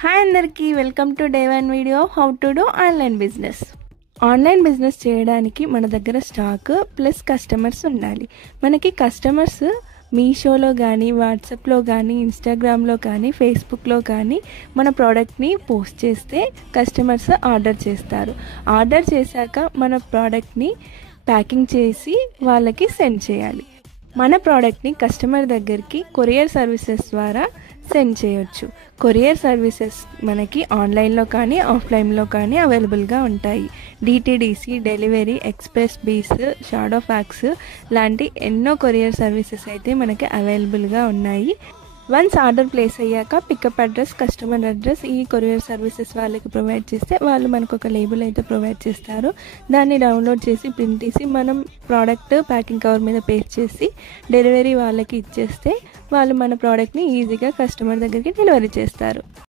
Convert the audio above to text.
Hi అందరికీ, welcome to day one video how to do online business. Online business చేయడానికి మన దగ్గర stock plus customers ఉండాలి. మనకి కస్టమర్స్ మీషోలో కానీ, వాట్సాప్లో కానీ, ఇన్స్టాగ్రామ్లో కానీ, ఫేస్బుక్లో కానీ మన ప్రోడక్ట్ని పోస్ట్ చేస్తే కస్టమర్స్ ఆర్డర్ చేస్తారు. ఆర్డర్ చేశాక మన ప్రోడక్ట్ని ప్యాకింగ్ చేసి వాళ్ళకి సెండ్ చేయాలి. మన ప్రోడక్ట్ని కస్టమర్ దగ్గరికి కొరియర్ సర్వీసెస్ ద్వారా సెండ్ చేయొచ్చు. కొరియర్ సర్వీసెస్ మనకి ఆన్లైన్లో కానీ ఆఫ్లైన్లో కానీ అవైలబుల్గా ఉంటాయి. డిటిడిసి, డెలివరీ, ఎక్స్ప్రెస్ బీస్, షాడో ఫ్యాక్స్ లాంటి ఎన్నో కొరియర్ సర్వీసెస్ అయితే మనకి అవైలబుల్గా ఉన్నాయి. వన్స్ ఆర్డర్ ప్లేస్ అయ్యాక పికప్ అడ్రస్, కస్టమర్ అడ్రస్ ఈ కొరియర్ సర్వీసెస్ వాళ్ళకి ప్రొవైడ్ చేస్తే వాళ్ళు మనకు ఒక లేబుల్ అయితే ప్రొవైడ్ చేస్తారు. దాన్ని డౌన్లోడ్ చేసి ప్రింట్ తీసి మనం ప్రోడక్ట్ ప్యాకింగ్ కవర్ మీద పేస్ట్ చేసి డెలివరీ వాళ్ళకి ఇచ్చేస్తే వాళ్ళు మన ప్రోడక్ట్ని ఈజీగా కస్టమర్ దగ్గరికి డెలివరీ చేస్తారు.